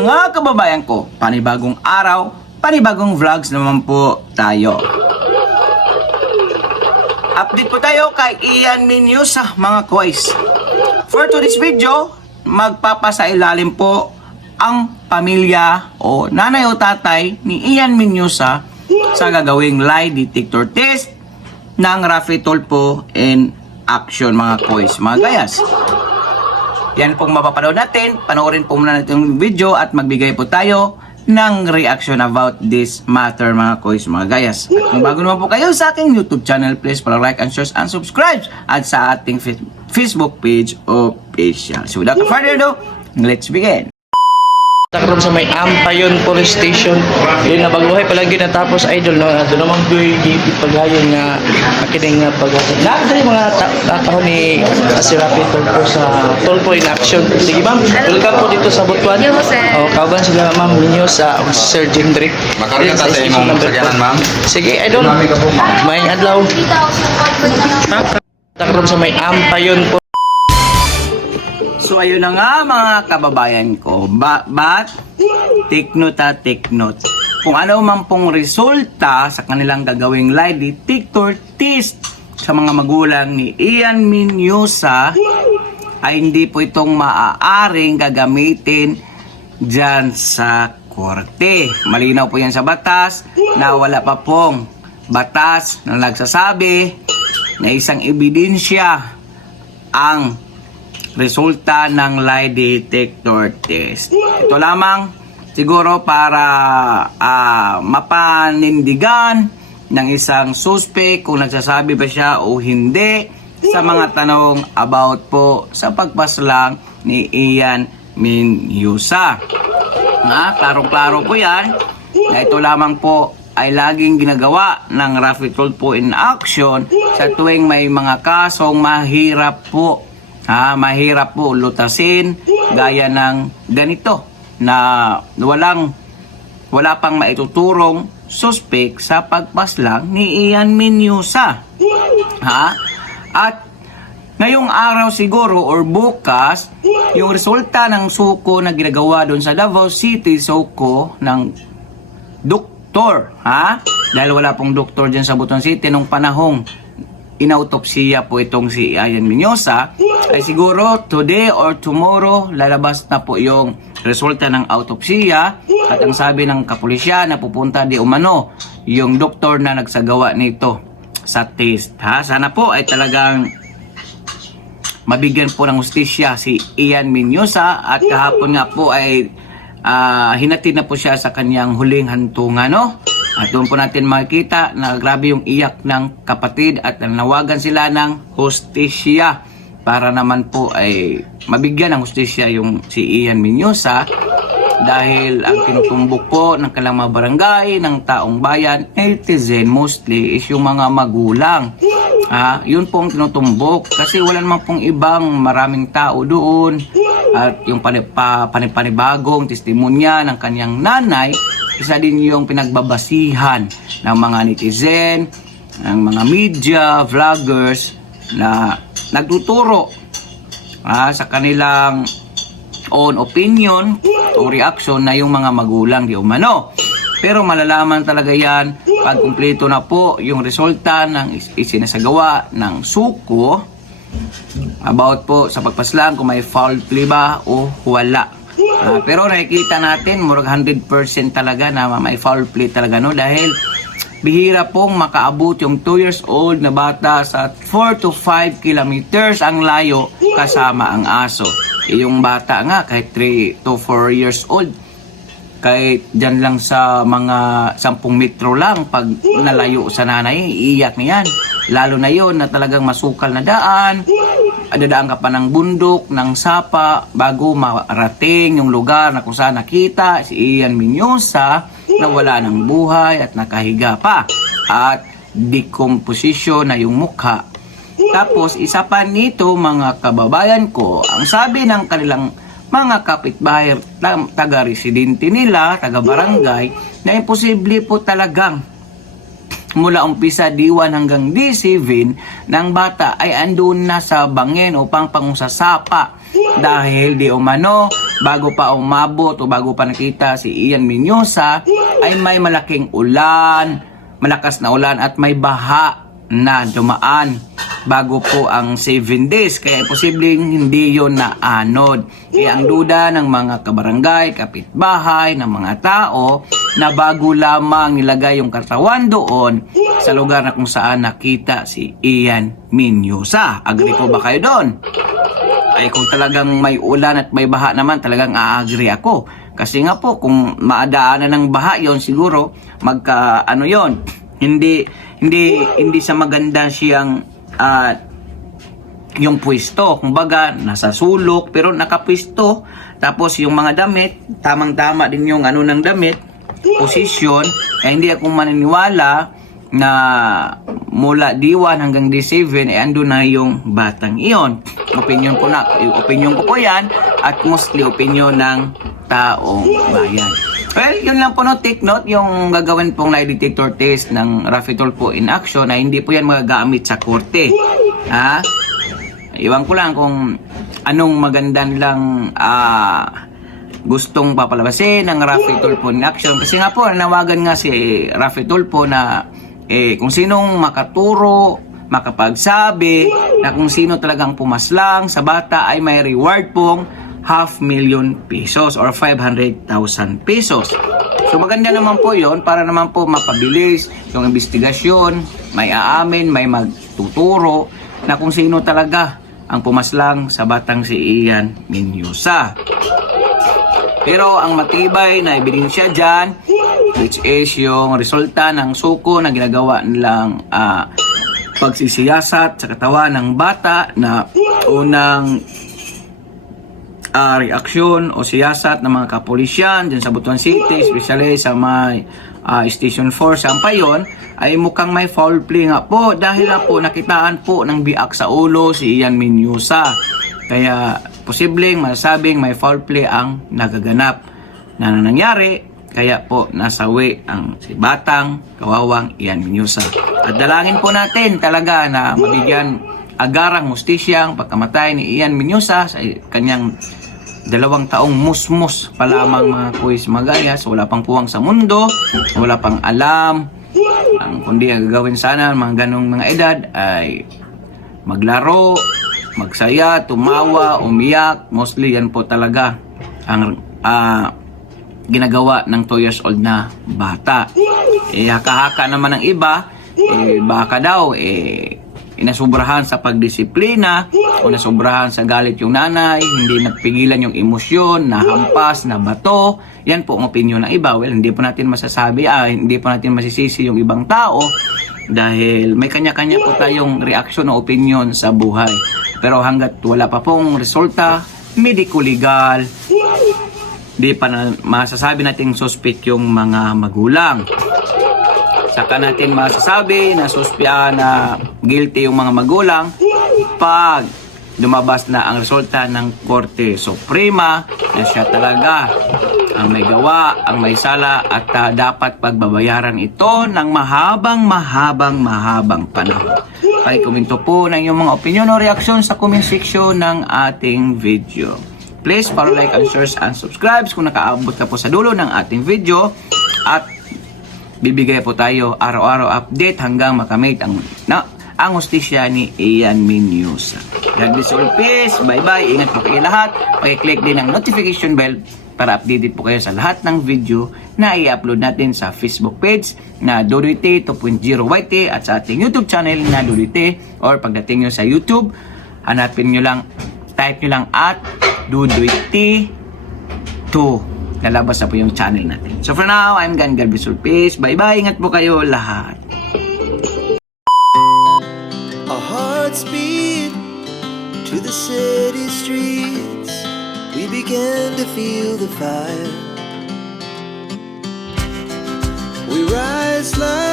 mga kababayan ko, panibagong araw, panibagong vlogs naman po tayo. Update po tayo kay Ian Menyosa mga koys. For today's video, magpapasailalim po ang pamilya o nanay o tatay ni Ian Menyosa sa gagawing lie detector test ng Rafi Tulfo in action mga koys, mga gayas. Yan pong mapapanood natin. Panoorin po muna natin yung video at magbigay po tayo ng reaction about this matter mga koys, mga gayas. At kung bago naman po kayo sa aking YouTube channel, please follow, like, and share, and subscribe. At sa ating Facebook page official. So without further ado, let's begin. Takron sa may Ampayon Police Station. Yun na baguhay palagi natapos idol no. Doon naman buhay di pagayon nga akining nga paghatod. Lahat sa mga tao ni si Rafi Tulfo sa Tulfo in action. Sige ma'am, welcome po dito sa Butuan. Oh, kauban sila ma'am ninyo sa Sir Jindrick. Makarga ta sa imong sagyanan ma'am. Sige idol. May adlaw. Takron sa may Ampayon po. So ayun na nga mga kababayan ko, but take note. Kung ano man pong resulta sa kanilang gagawing lie detector test sa mga magulang ni Ian Menyosa ay hindi po itong maaaring gagamitin dyan sa korte. Malinaw po yan sa batas na wala pa pong batas na nagsasabi na isang ebidensya ang resulta ng lie detector test. Ito lamang siguro para mapanindigan ng isang suspect kung nagsasabi ba siya o hindi sa mga tanong about po sa pagpaslang ni Ian Menyosa. Klaro-klaro po yan na ito lamang po ay laging ginagawa ng Rafi Tulfo in action sa tuwing may mga kasong mahirap po lutasin gaya ng ganito na wala pang maituturong suspect sa pagpaslang ni Ian Menyosa. At ngayong araw siguro or bukas, yung resulta ng suko na ginagawa doon sa Davao City, suko ng doktor, dahil wala pong doktor dyan sa Butuan City nung panahong inautopsiya po itong si Ian Menyosa, ay siguro today or tomorrow lalabas na po yung resulta ng autopsiya at ang sabi ng kapulisya na pupunta di umano yung doktor na nagsagawa nito sa test. Sana po ay talagang mabigyan po ng hustisya si Ian Menyosa at kahapon nga po ay hinatid na po siya sa kanyang huling hantungan, no? At doon po natin makikita na grabe yung iyak ng kapatid at nawagan sila ng hustisya para naman po ay mabigyan ng hustisya yung si Ian Menyosa dahil ang tinutumbok po ng kailang mga barangay, ng taong bayan, netizen mostly is yung mga magulang. Yun po ang tinutumbok kasi wala naman pong ibang maraming tao doon at yung panibagong testimonya ng kanyang nanay, isa din yung pinagbabasihan ng mga netizen, ng mga media, vloggers na nagtuturo sa kanilang own opinion o reaction na yung mga magulang di umano. Pero malalaman talaga yan pag kumpleto na po yung resulta ng isinasagawa ng suko about po sa pagpaslang kung may foul play ba o wala. Pero nakikita natin murag 100% talaga na may foul play talaga, no? Dahil bihira pong makaabot yung 2 years old na bata sa 4 to 5 kilometers ang layo kasama ang aso. Yung bata nga kahit 3 to 4 years old, kahit dyan lang sa mga 10 metro lang pag nalayo sa nanay, iiyak niyan. Lalo na yon na talagang masukal na daan, dadaan ka pa ng bundok, ng sapa, bago marating yung lugar na kung saan nakita si Ian Menyosa na wala ng buhay at nakahiga pa. At decomposition na yung mukha. Tapos isa pa nito mga kababayan ko, ang sabi ng kanilang mga kapitbahay, taga-residente nila, taga-barangay, na imposible po talagang mula umpisa D1 hanggang D7 ng bata ay andun na sa bangin upang pangusasapa dahil di umano bago pa umabot o bago pa nakita si Ian Menyosa ay may malaking ulan, malakas na ulan at may baha na dumaan bago po ang 7 days. Kaya posibleng hindi yon naanod. Kaya ang duda ng mga kabarangay, kapitbahay, ng mga tao na bago lamang nilagay yung katawan doon sa lugar na kung saan nakita si Ian Menyosa. Agree po ba kayo doon? Ay kung talagang may ulan at may baha naman, talagang a-agree ako. Kasi nga po, kung maadaanan ng baha yon siguro, yon, hindi sa maganda siyang yung pwesto. Kumbaga, nasa sulok, pero nakapwesto. Tapos yung mga damit, tamang-tama din yung ng damit, posisyon. Kaya hindi ako maniniwala na mula D1 hanggang D7 ando na yung batang iyon. Opinion ko po yan, at mostly opinion ng taong bayan. Well, yun lang po, no, take note, yung gagawin pong lie detector test ng Raffy Tulfo in action na hindi po yan magagamit sa korte. Ha? Iwan ko lang kung anong magandang lang gustong papalabasin ng Raffy Tulfo in action. Kasi nga po, nawagan nga si Raffy Tulfo na kung sinong makaturo, makapagsabi na kung sino talagang pumaslang sa bata ay may reward pong 500,000 pesos or 500,000 pesos. So maganda naman po yon para naman po mapabilis yung investigasyon, may aamin, may magtuturo na kung sino talaga ang pumaslang sa batang si Ian Menyosa. Pero ang matibay na ebidensya dyan, which is yung resulta ng suko na ginagawa nilang pagsisiyasat sa katawan ng bata na unang reaksyon o siyasat ng mga kapulisyan dyan sa Butuan City, especially sa may Station 4 Sampayon, ay mukhang may foul play nga po dahil po nakitaan po ng biak sa ulo si Ian Menyosa. Kaya posibleng masabing may foul play ang nagaganap na nangyari, kaya po nasawi ang si batang kawawang Ian Menyosa. At dalangin po natin talaga na mabigyan agarang hustisya ang pagkamatay ni Ian Menyosa sa kanyang 2 taong musmus pa lamang, mga kuis magayas. Wala pang puwang sa mundo, wala pang alam. Kundi ang gagawin sana ng mga ganong mga edad ay maglaro, magsaya, tumawa, umiyak. Mostly yan po talaga ang ginagawa ng 2 years old na bata. Haka-haka naman ng iba, baka daw inasubrahan sa pagdisiplina o nasubrahan sa galit yung nanay, hindi napigilan yung emosyon, nahampas, nabato. Yan po ang opinion ng iba. Well, hindi po natin masasabi, hindi po natin masisisi yung ibang tao dahil may kanya-kanya po tayong reaksyon o opinion sa buhay. Pero hanggat wala pa pong resulta, medico-legal, di pa na masasabi nating suspect yung mga magulang. Saka natin masasabi na na guilty yung mga magulang pag lumabas na ang resulta ng Korte Suprema na siya talaga ang may gawa, ang may sala at dapat pagbabayaran ito ng mahabang panahon. Pakikomento po ng iyong mga opinion o reaksyon sa comment section ng ating video. Please follow, like, and share and subscribe kung nakaabot ka po sa dulo ng ating video, at bibigay po tayo araw-araw update hanggang makamit ang hustisya ni Ian Menyosa. God bless all, peace, bye-bye, ingat po kayo lahat. Paki-click din ang notification bell para updated po kayo sa lahat ng video na i-upload natin sa Facebook page na Duduite 2.0 YT at sa ating YouTube channel na Duduite, or pagdating nyo sa YouTube, hanapin nyo lang, type nyo lang at Duduite 2. Lalabas na po yung channel natin. So for now, I'm Gan Galvesur. Peace. Bye-bye. Ingat po kayo lahat. Our hearts beat to the city streets. We began to feel the fire. We rise like